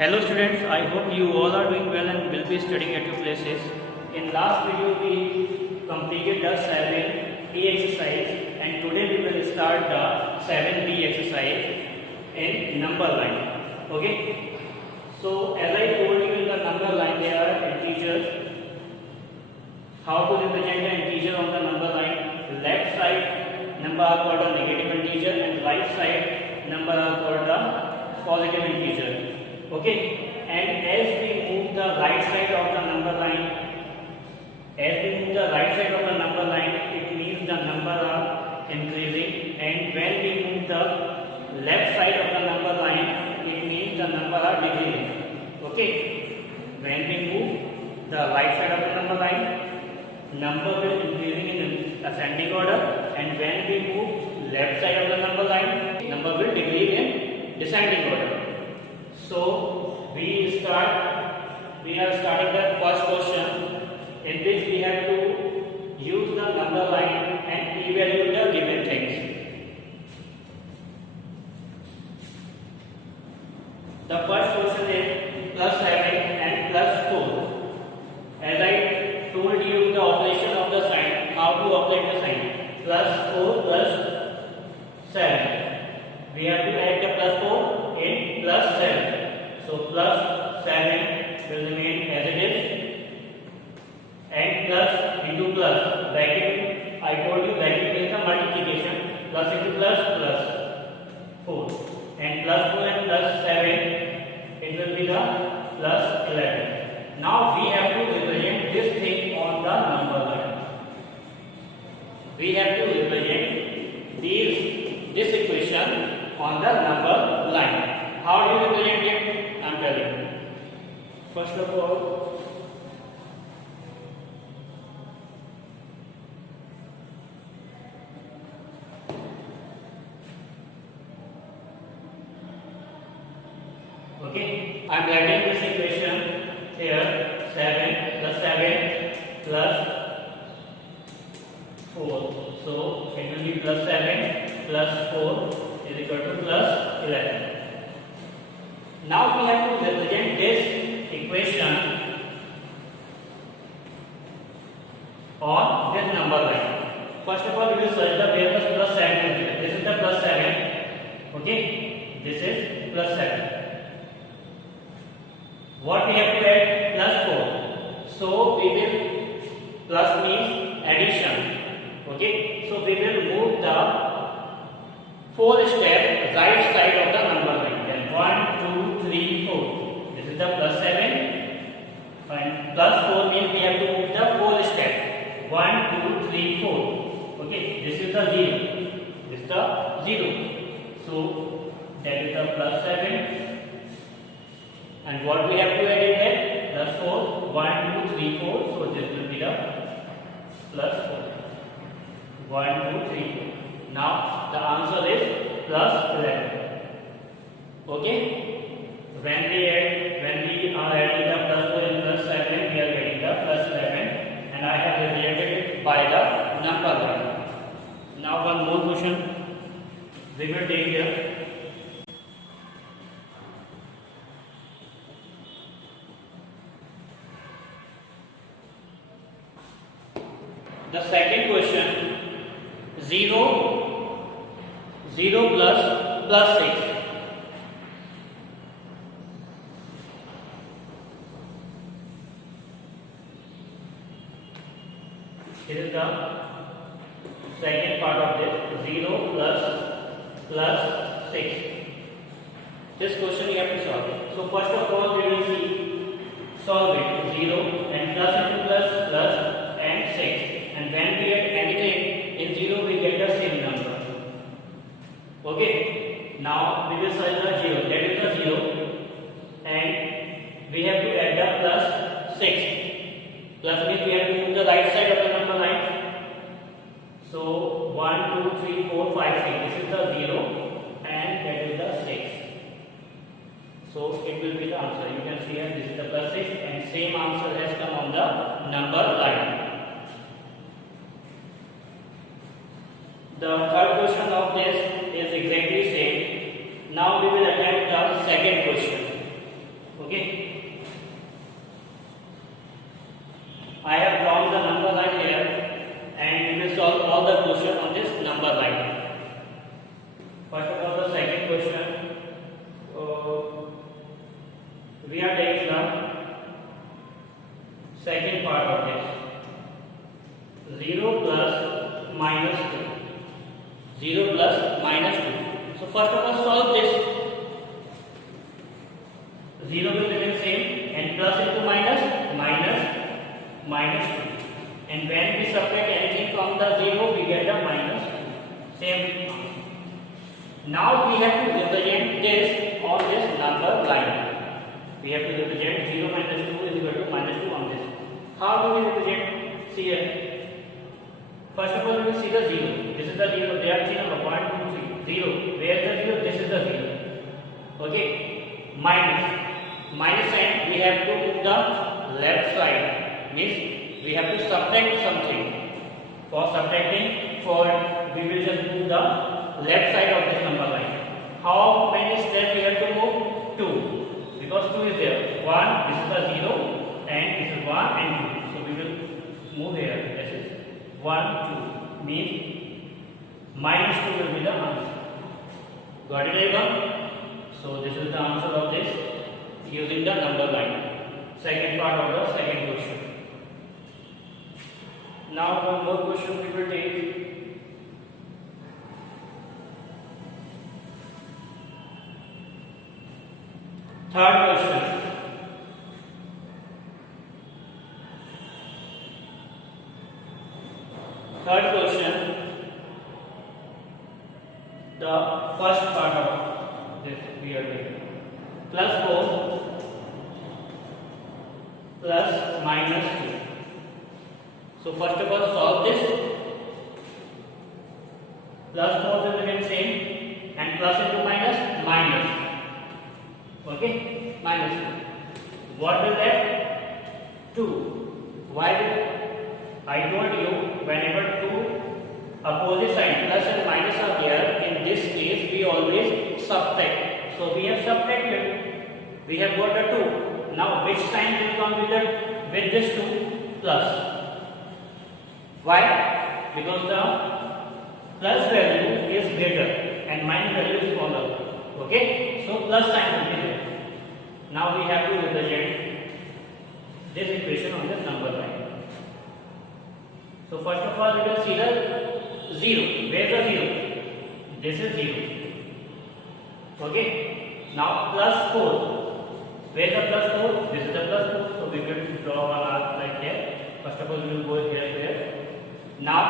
Hello students, I hope you all are doing well and will be studying at your places. In last video we completed the 7A exercise and today we will start the 7B exercise in number line. Okay. So as I told you in the number line there are integers. How to represent the integer on the number line? Left side number are called a negative integer and right side number are called a positive integer. Okay, and as we move the right side of the number line, it means the number are increasing, and when we move the left side of the number line, it means the number are decreasing. Okay, when we move the right side of the number line, number will increasing in ascending order, and when we move left side of the number line, number will decrease in descending order. So we are starting the first question in which we have to use the number line and evaluate the given things. The first question is plus 7 and plus 4. As I told you the operation of the sign, how to apply the sign. Plus 4 plus 7. We have to add the plus 4 in plus 7. So plus 7 will remain as it is, and plus into plus, bracket, I told you bracket means the multiplication, plus into plus plus 4, and plus 4 and plus 7, it will be the plus 11. Now we have to represent this thing on the number line. We have to represent this equation on the number line. How do you represent it? I am telling you. First of all, okay, I am writing this equation here 7 plus 4. So it will be plus 7 plus 4 is equal to plus 11. Now we have to represent this equation on this number line. First of all, we will search the where the plus 7 is there. This is the plus 7. Okay, this is plus 7. What we have to add? Plus 4. So we will, plus means addition. Okay, so we will move the 4 step right side of the number line. Then 1, 2, 3, 4. This is the plus 7. And plus 4 means we have to move the 4 step. 1, 2, 3, 4. Okay, this is the 0. This is the 0. So that is the plus 7. And what we have to add in there? Plus 4. 1, 2, 3, 4. So this will be the plus 4. 1, 2, 3, 4. Now the answer is plus 11. Okay? When we are adding the plus 4 and plus 7, we are getting the plus 11, and I have represented it by the number line. Now one more question we will take here. The second question, 0 plus 6. This is the second part of this, 0 plus 6. This question you have to solve. So first of all we will solve it. 0 and plus into plus and 6. And when we add anything in 0 we get the same number. Okay. Now we will solve the 0. That is the 0. And we have to add the plus 6. Plus means we have to move the right side of the number line. So 1, 2, 3, 4, 5, 6. This is the 0 and that is the 6. So it will be the answer. You can see here this is the plus 6 and same answer has come on the number line. The third question of this is exactly same. Now we will attempt the second question. 0 plus minus 2. 0 plus minus 2. So first of all solve this. 0 will remain same and plus into minus, minus 2. And when we subtract anything from the 0, we get the minus 2. Same. Now we have to represent this on this number line. We have to represent 0 minus 2 is equal to minus 2 on this. How do we represent? See here. First of all, we will see the 0. This is the 0. There are 3 number 1, 2, 3. 0. Where is the 0? This is the 0. Okay. Minus sign. We have to move the left side. Means we have to subtract something. For subtracting, we will just move the left side of this number line. How many steps we have to move? 2. Because 2 is there. 1. This is the 0. And this is 1 and 2. So we will move here. This is 1, 2. Means minus 2 will be the answer. Got it everyone? So this is the answer of this using the number line. Second part of the second question. Now one more question we will take. Third question. Third question. The first part of this we are doing. Plus 4 plus minus 2. So first of all solve this. Plus 4 will remain same and plus into minus, minus. Okay, minus 2. What will left? 2. Why? I told you whenever two opposite sign plus and minus are there, in this case we always subtract. So we have subtracted. We have got a 2. Now which sign will come with this 2? Plus. Why? Because the plus value is greater and minus value is smaller. Okay? So plus sign will be there. Now we have to represent this equation on this number line. So first of all we will see the 0. Where is the 0? This is 0. Okay? Now plus 4. Where is the plus 4? This is the plus 4. So we will draw one arc like here. First of all we will go here. Now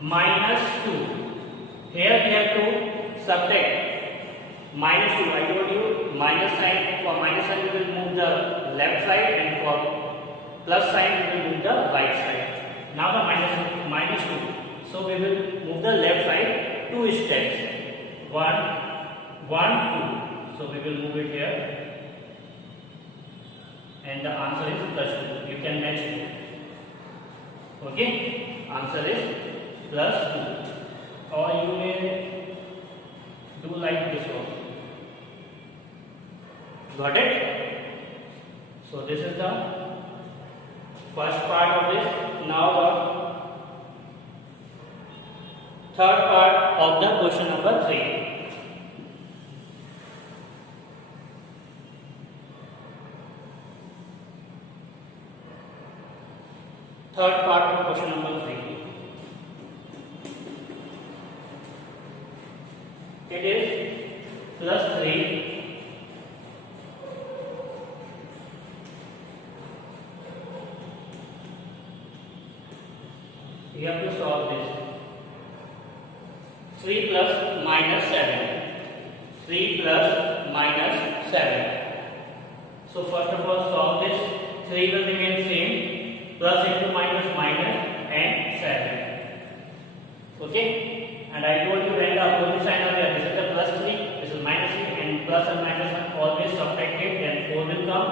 minus 2. Here we have to subtract. Minus 2. I told you minus sign. For minus sign we will move the left side and for plus sign we will move the right side. Now the minus 2. So we will move the left side 2 steps. 1, 2. So we will move it here. And the answer is plus 2. You can match it. Okay? Answer is plus 2. Or you may do like this one. Got it? So this is the first part of this. Now the third part of the question number 3. Third part of question number 3. It is plus 3 we have to solve this. 3 plus minus 7. 3 plus minus 7. So first of all solve this. 3 will remain same. Plus into minus, minus and 7. Okay? And I told you when the opposite sign are there, this is the plus 3, this is minus 3, and plus and minus are always subtracted, then 4 will come.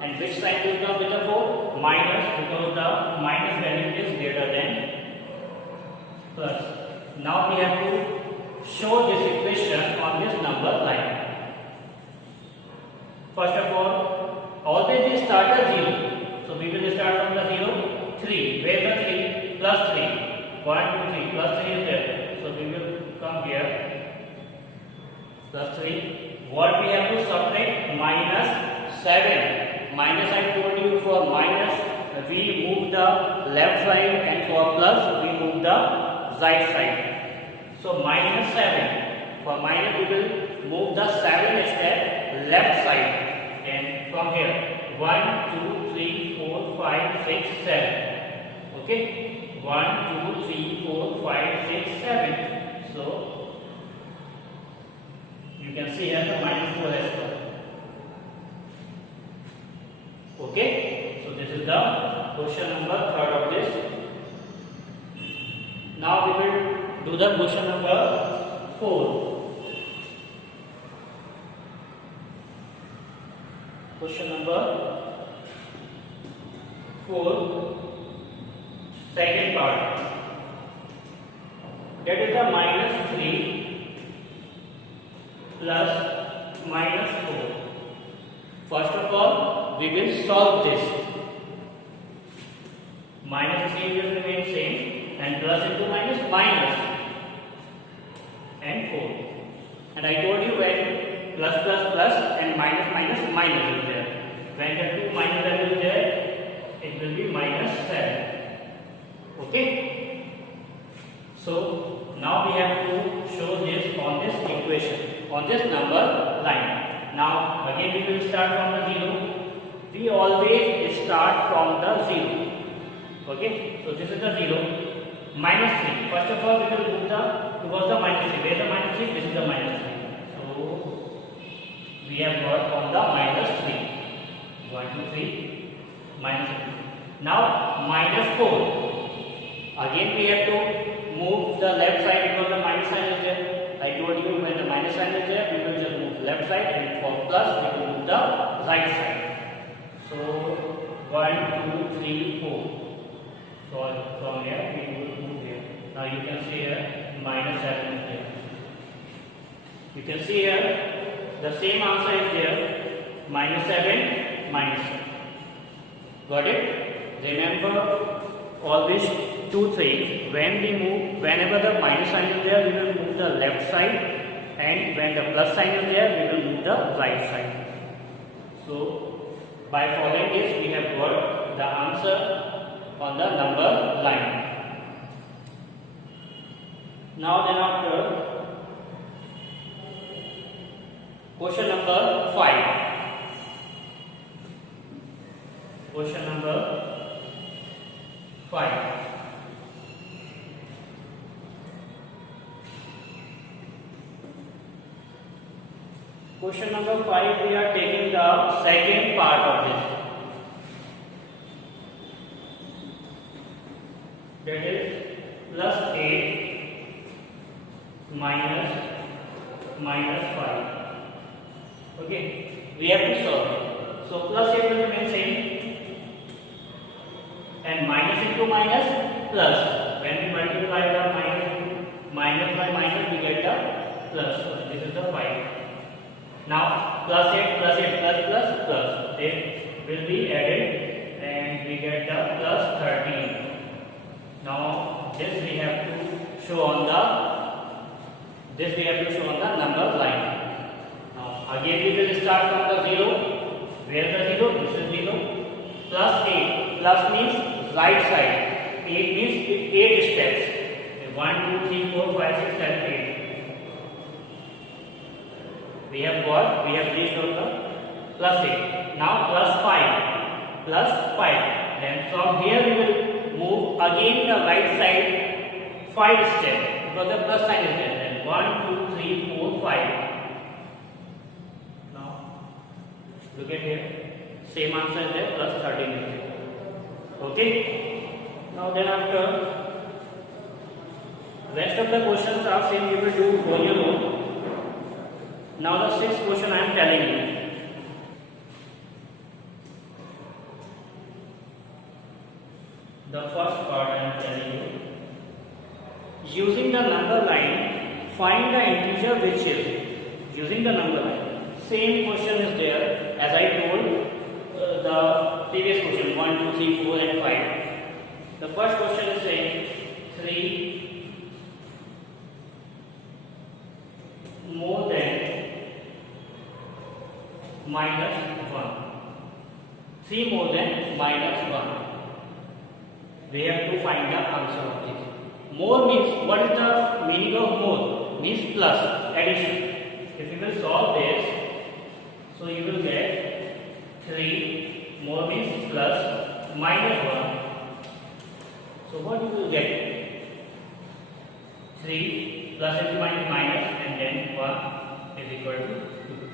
And which sign will come with the 4? Minus, because the minus value is greater than plus. Now we have to show this equation on this number line. First of all, always they start at 0. So we will start from the 0, 3. Where is the 3? Plus 3. 1, 2, 3. Plus 3 is there. So we will come here. Plus 3. What we have to subtract? Minus 7. Minus I told you for minus we move the left side, and for plus we move the right side. So minus 7. For minus we will move the 7 step left side, and from here 1, 2, 3, 4, 5, 6, 7. Okay, 1, 2, 3, 4, 5, 6, 7. So you can see here the minus 4 as well. Okay, so this is the question number 3rd of this. Now we will do the question number 4. Question number 4, second part. That is the minus 3 plus minus 4. First of all, we will solve this. Minus 3 will remain same, and plus into minus, minus, and 4. And I told you when plus plus plus and minus minus minus is there. When the two minus value is there, it will be minus 7. Okay. So now we have to show this on this equation, on this number line. Now again we will start from the 0. We always start from the 0. Okay. So this is the 0. Minus 3. First of all we will move towards the minus 3. Where is the minus 3? This is the minus 3. So we have got on the minus 3. 1, 2, 3, minus 3. Now minus 4. Again we have to move the left side because the minus sign is there. I told you when the minus sign is there, we will just move left side, and for plus we will move the right side. So 1, 2, 3, 4. So from here we will move here. Now you can see here minus 7 is there. You can see here the same answer is there. Minus 7, minus 7. Got it? Remember always 2 things. When we move, whenever the minus sign is there, we will move the left side, and when the plus sign is there, we will move the right side. So by following this, we have got the answer on the number line. Now then after question number 5. Question number 5. Question number 5, we are taking the second part of this. That is plus 8 minus 5. Okay, we have to solve it. So plus 8 will remain same, and minus into minus plus. When we multiply the minus by minus, we get the plus. So this is the 5. Now plus 8 plus 8 plus plus plus, it will be added, and we get the plus 13. Now this we have to show on the number line. Now again we will start from the 0. Where the 0? This is 0. Plus 8. Plus means right side. 8 means 8 steps. 1, 2, 3, 4, 5, 6, 7, 8. We have reached on the plus 8. Now plus 5. Plus 5. Then from here we will move again the right side 5 steps, because the plus sign is there. Then 1, 2, 3, 4, 5. Now look at here. Same answer is there, plus 13 is there. Okay. Now then after rest of the questions are same, we will do on your own. Now the 6th question I am telling you. The first part I am telling you. Using the number line, find the integer which is. Using the number line. Same question is there as I told the previous question, 1, 2, 3, 4 and 5. The first question is saying 3 more than minus 1. 3 more than minus 1. we have to find the answer of this. More means, what is the meaning of more? Means plus, addition. If you will solve this, so you will get 3, more means plus, minus 1. So what you will get? 3 plus into minus and then 1 is equal to 2.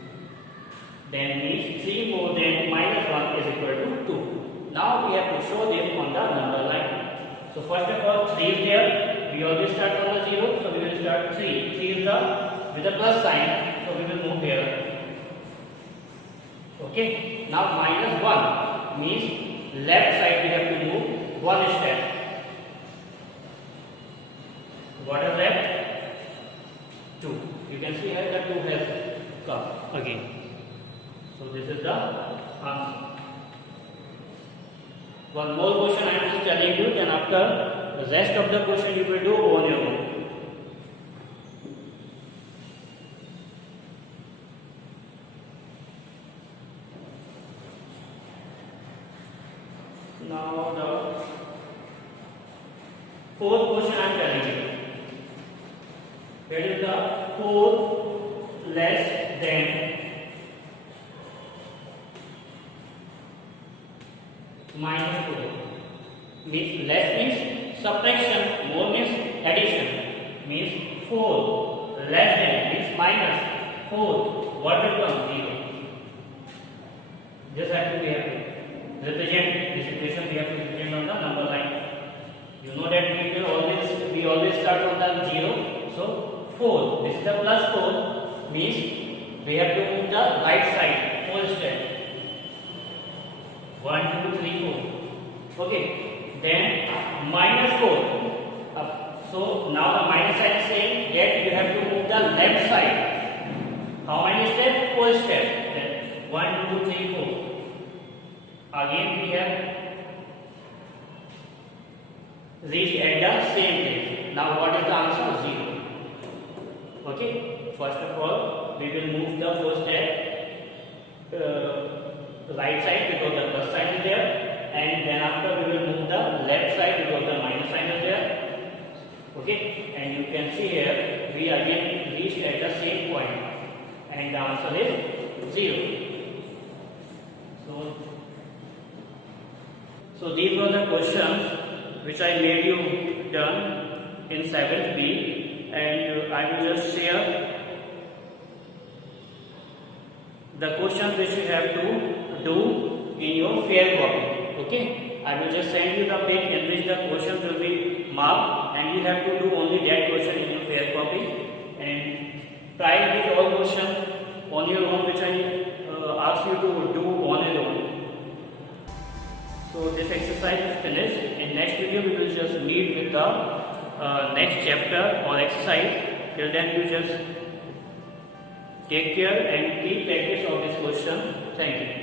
Then means 3 more than minus 1 is equal to 2. Now we have to show them on the number line. So first of all, 3 is there. We always start from the 0. So we will start 3. 3 is the with the plus sign. So we will move here. Okay. Now minus 1 means left side we have to move 1 step. What is left? 2. You can see here the 2 has come again. So this is the answer. One more question I am just telling you, then after the rest of the question you will do on your own. Now the fourth question I am telling you. Here is the 4 less than minus 4. Means less means subtraction, more means addition. Means 4 less than means minus 4. What will come? 0. Just have to represent this equation. We have to represent on the number line. You know that we always start from the 0. So 4. This is the plus 4 means we have to move the right side 4 steps. 1, 2, 3, 4. Okay. Then minus 4. So now the minus sign is saying that you have to move the left side. How many steps? 4 steps. Then 1, 2, 3, 4. Again we have reached at the same place. Now what is the answer? 0. Okay. First of all, we will move the 4 step right side because the plus sign is there, and then after we will move the left side because the minus sign is there. Okay. And you can see here we again reached at the same point, and the answer is 0. So these were the questions which I made you done in 7th B, and I will just share the questions which you have to do in your fair copy. Okay, I will just send you the page in which the questions will be marked, and you have to do only that question in your fair copy, and try these all questions on your own, which I ask you to do on your own. So this exercise is finished. In next video we will just meet with the next chapter or exercise. Till then you just take care and keep practice of this question. Thank you.